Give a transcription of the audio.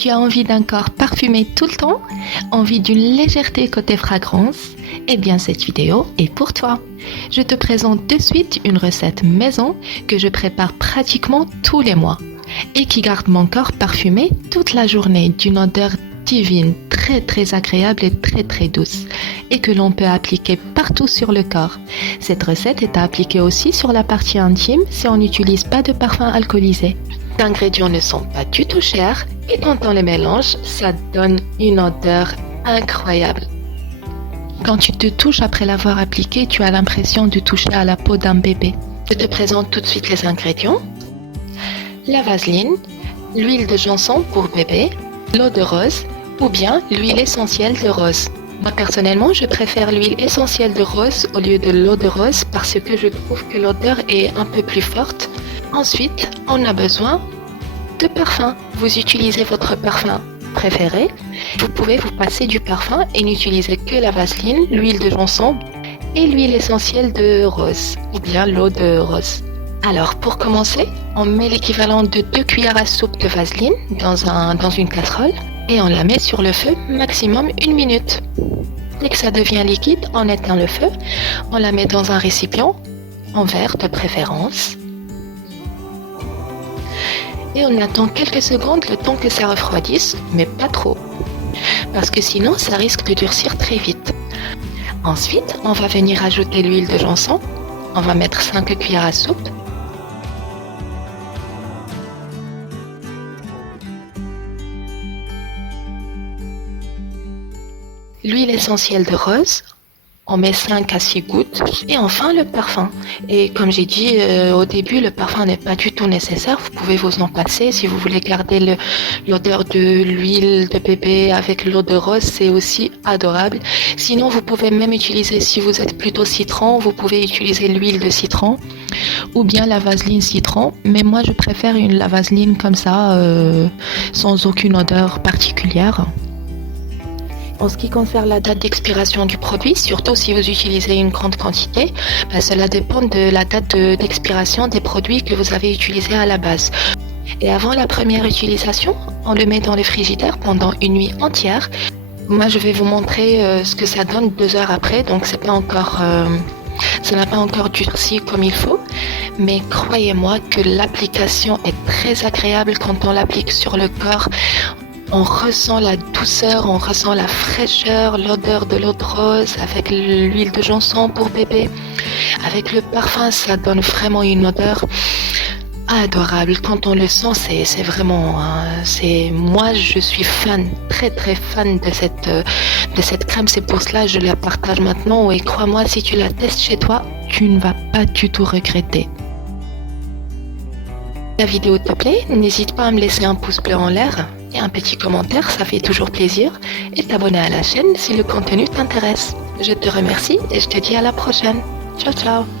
Tu as envie d'un corps parfumé tout le temps? Envie d'une légèreté côté fragrance? Eh bien, cette vidéo est pour toi. Je te présente de suite une recette maison que je prépare pratiquement tous les mois et qui garde mon corps parfumé toute la journée d'une odeur divine, très agréable et très douce et que l'on peut appliquer partout sur le corps. Cette recette est à appliquer aussi sur la partie intime si on n'utilise pas de parfum alcoolisé. Les ingrédients ne sont pas du tout chers et quand on les mélange, ça donne une odeur incroyable. Quand tu te touches après l'avoir appliqué, tu as l'impression de toucher à la peau d'un bébé. Je te présente tout de suite les ingrédients. La vaseline, l'huile de janson pour bébé, l'eau de rose ou bien l'huile essentielle de rose. Moi personnellement, je préfère l'huile essentielle de rose au lieu de l'eau de rose parce que je trouve que l'odeur est un peu plus forte. Ensuite, on a besoin de parfum. Vous utilisez votre parfum préféré. Vous pouvez vous passer du parfum et n'utiliser que la vaseline, l'huile de janson et l'huile essentielle de rose ou bien l'eau de rose. Alors pour commencer, on met l'équivalent de 2 cuillères à soupe de vaseline dans une casserole et on la met sur le feu maximum 1 minute. Dès que ça devient liquide, on éteint le feu, on la met dans un récipient, en verre de préférence. Et on attend quelques secondes le temps que ça refroidisse, mais pas trop. Parce que sinon, ça risque de durcir très vite. Ensuite, on va venir ajouter l'huile de janson. On va mettre 5 cuillères à soupe. L'huile essentielle de rose. On met 5 à 6 gouttes et enfin le parfum. Et comme j'ai dit au début, le parfum n'est pas du tout nécessaire. Vous pouvez vous en passer si vous voulez garder l'odeur de l'huile de bébé avec l'eau de rose, c'est aussi adorable. Sinon, vous pouvez même utiliser, si vous êtes plutôt citron, vous pouvez utiliser l'huile de citron ou bien la vaseline citron. Mais moi, je préfère la vaseline comme ça, sans aucune odeur particulière. En ce qui concerne la date d'expiration du produit, surtout si vous utilisez une grande quantité, cela dépend de la date d'expiration des produits que vous avez utilisés à la base. Et avant la première utilisation, on le met dans le frigidaire pendant une nuit entière. Moi, je vais vous montrer ce que ça donne 2 heures après, donc ça n'a pas encore durci comme il faut. Mais croyez-moi que l'application est très agréable quand on l'applique sur le corps. On ressent la douceur, on ressent la fraîcheur, l'odeur de l'eau de rose avec l'huile de janson pour bébé. Avec le parfum, ça donne vraiment une odeur adorable. Quand on le sent, c'est vraiment... moi, je suis fan, très fan de cette crème. C'est pour cela que je la partage maintenant. Et crois-moi, si tu la testes chez toi, tu ne vas pas du tout regretter. La vidéo te plaît, n'hésite pas à me laisser un pouce bleu en l'air et un petit commentaire, ça fait toujours plaisir, et t'abonner à la chaîne si le contenu t'intéresse. Je te remercie et je te dis à la prochaine. Ciao ciao.